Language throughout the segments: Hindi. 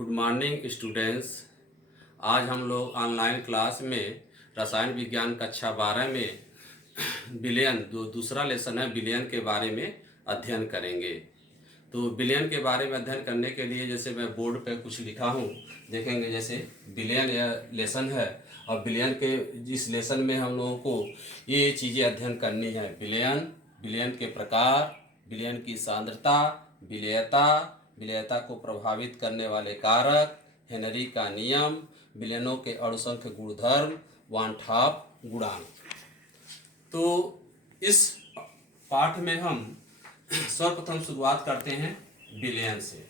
Good morning students. आज हम लोग ऑनलाइन क्लास में रसायन विज्ञान कक्षा 12 में विलयन जो दूसरा लेसन है विलयन के बारे में अध्ययन करेंगे। तो विलयन के बारे में अध्ययन करने के लिए जैसे मैं बोर्ड पे कुछ लिखा हूँ, देखेंगे जैसे विलयन या लेसन है और विलयन के जिस लेसन में हम लोगों को ये चीज़ें अध्ययन करनी है। विलयन के प्रकार, विलयन की सांद्रता, विलेयता, विलेयता को प्रभावित करने वाले कारक, हेनरी का नियम, विलयनों के अणुसंख्य गुणधर्म, वान ठाप गुणांक। तो इस पाठ में हम सर्वप्रथम शुरुआत करते हैं विलयन से।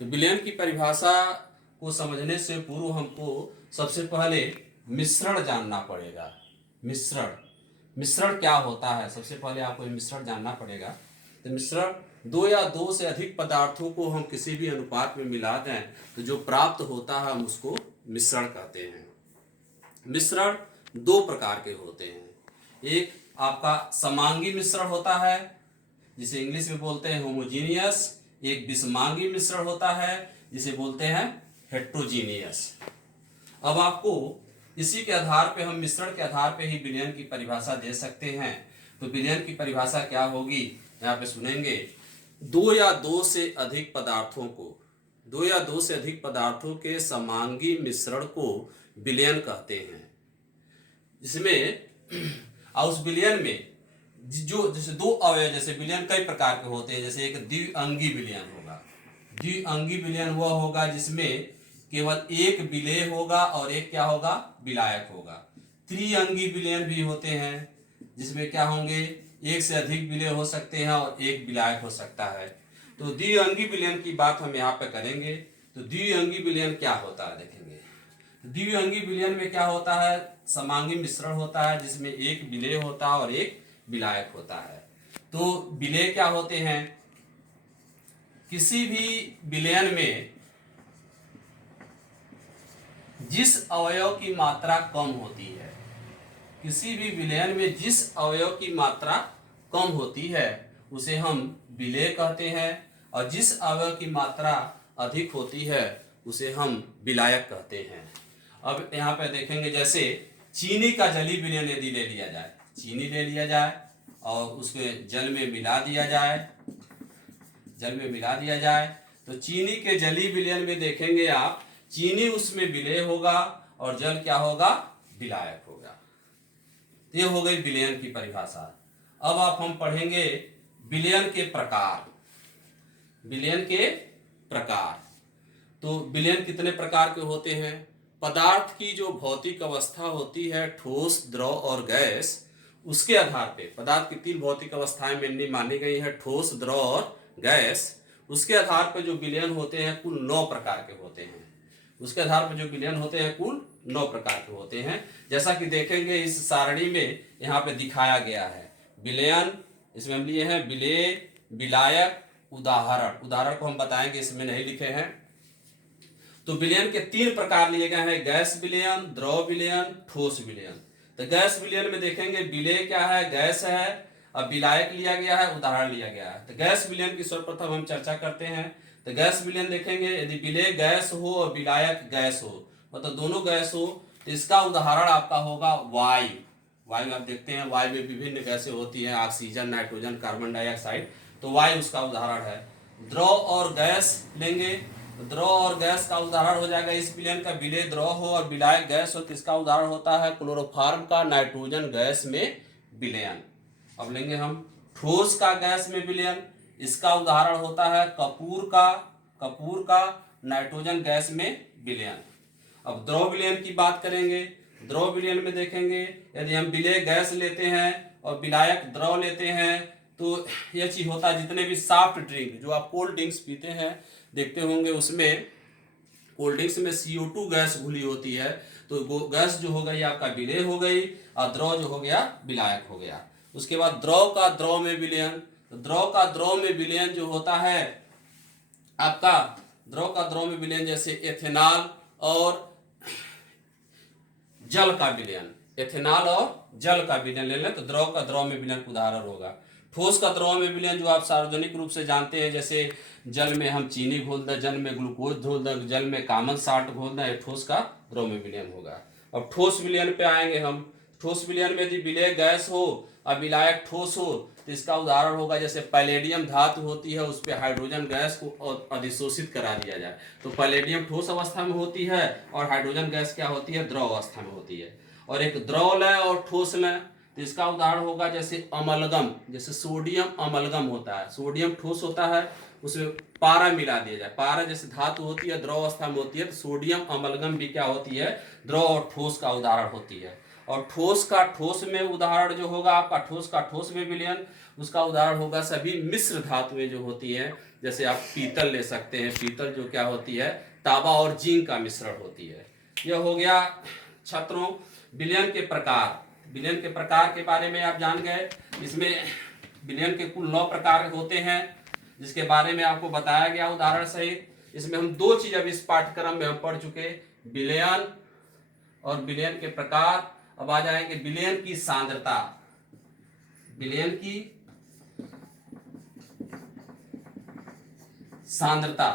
तो विलयन की परिभाषा को समझने से पूर्व हमको सबसे पहले मिश्रण जानना पड़ेगा। मिश्रण क्या होता है, सबसे पहले आपको मिश्रण जानना पड़ेगा। तो मिश्रण दो या दो से अधिक पदार्थों को हम किसी भी अनुपात में मिला दें तो जो प्राप्त होता है हम उसको मिश्रण कहते हैं। मिश्रण दो प्रकार के होते हैं। एक आपका समांगी मिश्रण होता है जिसे इंग्लिश में बोलते हैं होमोजीनियस। एक विषमांगी मिश्रण होता है जिसे बोलते हैं हेट्रोजीनियस। अब आपको इसी के आधार पे हम मिश्रण के आधार पे ही विलयन की परिभाषा दे सकते हैं। तो विलयन की परिभाषा क्या होगी, यहाँ पे सुनेंगे। दो या दो से अधिक पदार्थों के समांगी मिश्रण को विलयन कहते हैं। जिसमें और उस विलयन में जो जैसे दो अवयव, जैसे विलयन कई प्रकार के होते हैं। जैसे एक द्विअंगी विलयन होगा। द्विअंगी विलयन वह होगा जिसमें केवल एक विलेय होगा और एक क्या होगा, विलायक होगा। त्रिअंगी विलयन भी होते हैं जिसमें क्या होंगे, एक से अधिक विलेय हो सकते हैं और एक विलायक हो सकता है। तो द्विअंगी विलयन की बात हम यहाँ पे करेंगे। तो द्विअंगी विलयन क्या होता है देखेंगे। द्विअंगी विलयन में क्या होता है, समांगी मिश्रण होता है जिसमें एक विलेय होता है और एक विलायक होता है। तो विलेय क्या होते हैं, किसी भी विलयन में जिस अवयव की मात्रा कम होती है, किसी भी विलयन में जिस अवयव की मात्रा कम होती है उसे हम विलेय कहते हैं, और जिस अवयव की मात्रा अधिक होती है उसे हम विलायक कहते हैं। अब यहाँ पे देखेंगे, जैसे चीनी का जलीय विलयन यदि ले लिया जाए, चीनी ले लिया जाए और उसके जल में मिला दिया जाए, तो चीनी के जलीय विलयन में देखेंगे आप, चीनी उसमें विलेय होगा और जल क्या होगा, विलायक होगा। ये हो गई विलयन की परिभाषा। अब हम पढ़ेंगे विलयन के प्रकार। तो विलयन कितने प्रकार के होते हैं। पदार्थ की जो भौतिक अवस्था होती है, ठोस, द्रव और गैस, उसके आधार पे पदार्थ की तीन भौतिक अवस्थाएं मेनली मानी गई है, ठोस, द्रव और गैस। उसके आधार पर जो विलयन होते हैं कुल 9 प्रकार के होते हैं। जैसा कि देखेंगे इस सारणी में यहाँ पे दिखाया गया है। विलयन, इसमें हम लिए हैं विलेय, विलायक, उदाहरण को हम बताएंगे, इसमें नहीं लिखे हैं। तो विलयन के 3 प्रकार लिए गए हैं, गैस विलयन, द्रव विलयन, ठोस विलयन। तो गैस विलयन में देखेंगे विलेय क्या है, गैस है, अब विलायक लिया गया है, उदाहरण लिया गया है। तो गैस विलयन की सर्वप्रथम हम चर्चा करते हैं। तो गैस विलयन देखेंगे, यदि विलेय गैस हो और विलायक गैस हो, मतलब दोनों गैस हो, तो इसका उदाहरण आपका होगा वायु। आप देखते हैं वायु में विभिन्न गैसें होती हैं, ऑक्सीजन, नाइट्रोजन, कार्बन डाइऑक्साइड, तो वायु उसका उदाहरण है। द्रव और गैस लेंगे, द्रव और गैस का उदाहरण हो जाएगा, इस विलयन का विलेय द्रव हो और विलायक गैस हो, किसका उदाहरण होता है, क्लोरोफॉर्म का नाइट्रोजन गैस में विलयन। अब लेंगे हम ठोस का गैस में विलयन, इसका उदाहरण होता है कपूर का नाइट्रोजन गैस में विलयन। अब द्रव विलयन की बात करेंगे। द्रव विलयन में देखेंगे, यदि हम विलेय गैस लेते हैं और विलायक द्रव लेते हैं तो यह चीज होता है, जितने भी सॉफ्ट ड्रिंक जो आप कोल्ड ड्रिंक्स पीते हैं देखते होंगे, उसमें कोल्ड ड्रिंक्स में CO2 गैस घुली होती है। तो वो गैस जो हो गई आपका विलेय हो गई और द्रव जो हो गया विलायक हो गया। उसके बाद द्रव का द्रव में विलयन। तो द्रव का द्रव में विलयन जो होता है आपका, द्रव का द्रव में विलयन जैसे एथेनॉल और जल का विलयन, एथेनॉल और जल का विलयन ले लें तो द्रव का द्रव में विलयन का उदाहरण होगा। ठोस का द्रव में विलयन जो आप सार्वजनिक रूप से जानते हैं, जैसे जल में हम चीनी घोल दें, जल में ग्लूकोज घोल दें, जल में कॉमन साल्ट घोल दें, ठोस का द्रव में विलयन होगा। अब ठोस विलयन पे आएंगे हम। ठोस विलयन में यदि विलेय गैस हो और विलायक ठोस हो तो इसका उदाहरण होगा जैसे पैलेडियम धातु होती है, उस पर हाइड्रोजन गैस को अधिशोषित करा दिया जाए तो पैलेडियम ठोस अवस्था में होती है और हाइड्रोजन गैस क्या होती है, द्रव अवस्था में होती है। और एक द्रव लय और ठोस लय, तो इसका उदाहरण होगा जैसे अमलगम, जैसे सोडियम अमलगम होता है, सोडियम ठोस होता है उसमें पारा मिला दिया जाए, पारा जैसे धातु होती है द्रव अवस्था में होती है, तो सोडियम अमलगम भी क्या होती है, द्रव और ठोस का उदाहरण होती है। और ठोस का ठोस में उदाहरण जो होगा आपका, ठोस का ठोस में विलयन, उसका उदाहरण होगा सभी मिश्र धातुएं जो होती हैं, जैसे आप पीतल ले सकते हैं, पीतल जो क्या होती है, तांबा और जिंक का मिश्रण होती है। यह हो गया छात्रों विलयन के प्रकार। विलयन के प्रकार के बारे में आप जान गए। इसमें विलयन के कुल 9 प्रकार होते हैं जिसके बारे में आपको बताया गया उदाहरण सहित। इसमें हम 2 चीज अब इस पाठ्यक्रम में हम पढ़ चुके, विलयन और विलयन के प्रकार। अब आ जाएंगे विलयन की सांद्रता। विलयन की सांद्रता,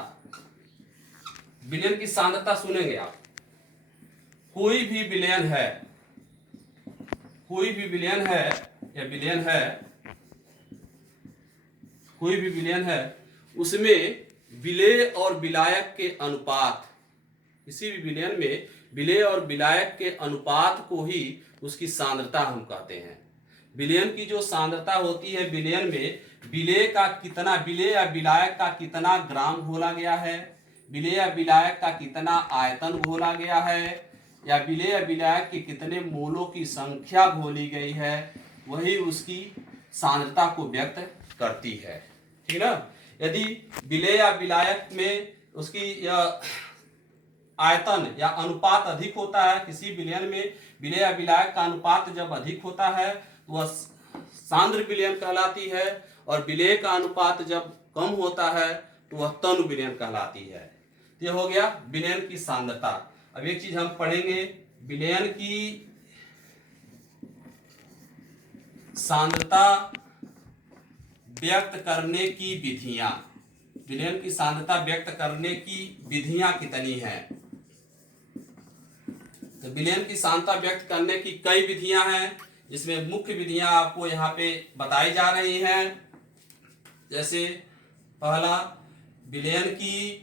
विलयन की सांद्रता सुनेंगे आप। कोई भी विलयन है, कोई भी विलयन है या विलयन है, कोई भी विलयन है उसमें विलेय और विलायक के अनुपात, किसी भी विलयन में विलेय और विलायक के अनुपात को ही उसकी सांद्रता हम कहते हैं। विलयन की जो सांद्रता होती है, विलयन में विलेय का कितना, विलेय या विलायक का कितना ग्राम घोला गया है, विलेय या विलायक का कितना आयतन घोला गया है, या विलेय या विलायक के कितने मोलों की संख्या घोली गई है, वही उसकी सांद्रता को व्यक्त करती है। ठीक ना। यदि विलेय या विलायक में उसकी आयतन या अनुपात अधिक होता है, किसी विलयन में विलेय या विलायक का अनुपात जब अधिक होता है तो वह सांद्र विलयन कहलाती है, और विलेय का अनुपात जब कम होता है तो वह तनु विलयन कहलाती है। यह हो गया विलयन की सांद्रता। अब एक चीज हम पढ़ेंगे, विलयन की सांद्रता व्यक्त करने की विधियां। विलयन की सांद्रता व्यक्त करने की विधियां कितनी हैं? तो विलयन की सांद्रता व्यक्त करने की कई विधियां हैं, जिसमें मुख्य विधियां आपको यहाँ पे बताई जा रही हैं। जैसे पहला, विलयन की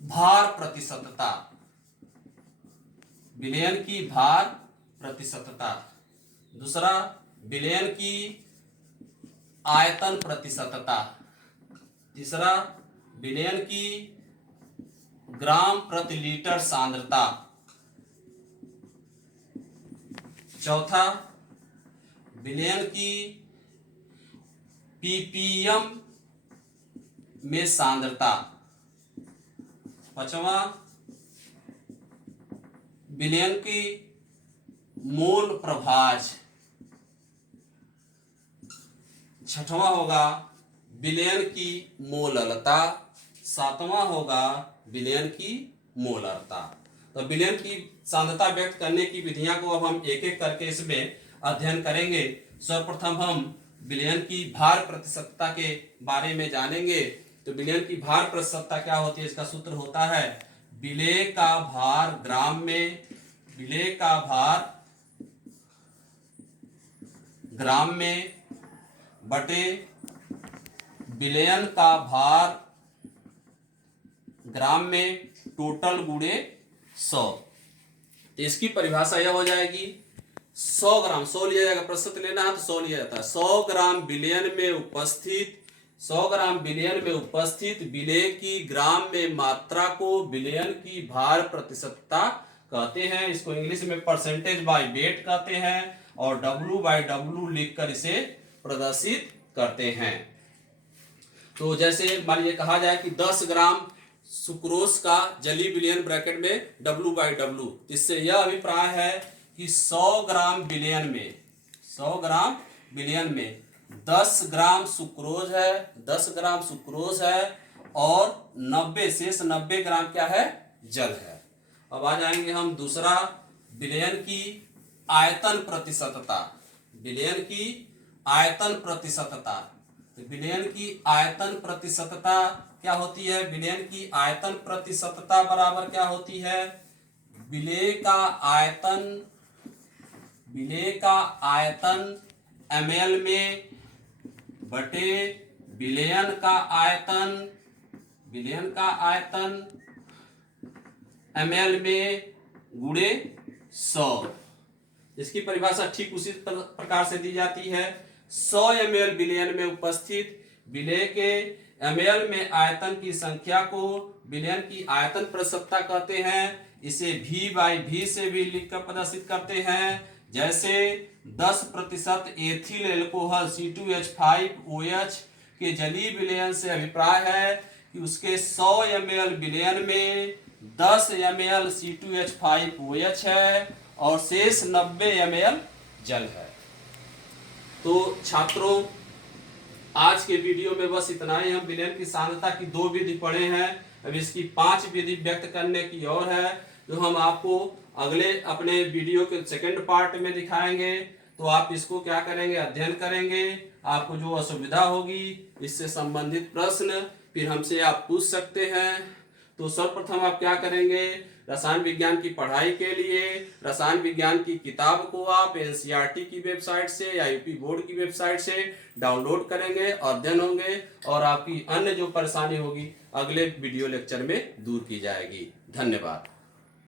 भार प्रतिशतता, विलयन की भार प्रतिशतता। दूसरा, विलयन की आयतन प्रतिशतता। तीसरा, विलयन की ग्राम प्रति लीटर सांद्रता। चौथा, विलयन की पीपीएम में सांद्रता। पांचवा, विलयन की मोल प्रभाज। छठवां होगा विलयन की मोललता। सातवां होगा विलयन की मोलरता। तो विलयन की सांद्रता व्यक्त करने की विधियां को अब हम एक एक करके इसमें अध्ययन करेंगे। सर्वप्रथम हम विलयन की भार प्रतिशतता के बारे में जानेंगे। तो विलयन की भार प्रतिशतता क्या होती है? इसका सूत्र होता है विलेय का भार ग्राम में, विलेय का भार ग्राम में बटे विलयन का भार ग्राम में टोटल गुणे 100। तो इसकी परिभाषा यह हो जाएगी 100 ग्राम, 100 लिया जाएगा, प्रतिशत लेना है तो 100 लिया जाता है। 100 ग्राम विलयन में उपस्थित, 100 ग्राम विलयन में उपस्थित विलेय की ग्राम में मात्रा को विलयन की भार प्रतिशतता कहते हैं। इसको इंग्लिश में परसेंटेज बाय वेट कहते हैं और W/W लिखकर इसे प्रदर्शित करते हैं। तो जैसे मान लीजिए कहा जाए कि 10 ग्राम सुक्रोज का जलीय विलयन ब्रैकेट में W/W, इससे यह अभिप्राय है कि 100 ग्राम विलयन में, 100 ग्राम विलयन में 10 ग्राम सुक्रोज है, 10 ग्राम सुक्रोज है और 90 शेष 90 ग्राम क्या है? जल है। अब आ जाएंगे हम दूसरा, विलयन की आयतन प्रतिशतता। विलयन की आयतन प्रतिशतता, तो विलयन की आयतन प्रतिशतता क्या होती है? विलयन की आयतन प्रतिशतता बराबर क्या होती है? विलेय का आयतन ml में बटे विलयन का आयतन ml में गुणे 100। इसकी परिभाषा ठीक उसी प्रकार से दी जाती है। 100 ml विलयन में उपस्थित विलेय के ml में आयतन की संख्या को विलयन की आयतन प्रतिशतता कहते हैं। इसे V/V से भी लिखकर प्रदर्शित करते हैं। जैसे 10% एथिल एल्कोहल C2H5OH के जलीय विलयन से अभिप्राय है कि उसके 100 ml विलयन में 10 ml C2H5OH है और शेष 90 ml जल है। तो छात्रों, आज के वीडियो में बस इतना ही। हम विलयन की सांद्रता की 2 विधि पढ़े हैं। अब इसकी 5 विधि व्यक्त करने की और है, जो हम आपको अगले अपने वीडियो के सेकंड पार्ट में दिखाएंगे। तो आप इसको क्या करेंगे? अध्ययन करेंगे। आपको जो असुविधा होगी, इससे संबंधित प्रश्न फिर हमसे आप पूछ सकते हैं। तो सर्वप्रथम आप क्या करेंगे? रसायन विज्ञान की पढ़ाई के लिए रसायन विज्ञान की किताब को आप एनसीईआरटी की वेबसाइट से या यूपी बोर्ड की वेबसाइट से डाउनलोड करेंगे, अध्ययन होंगे और आपकी अन्य जो परेशानी होगी अगले वीडियो लेक्चर में दूर की जाएगी। धन्यवाद।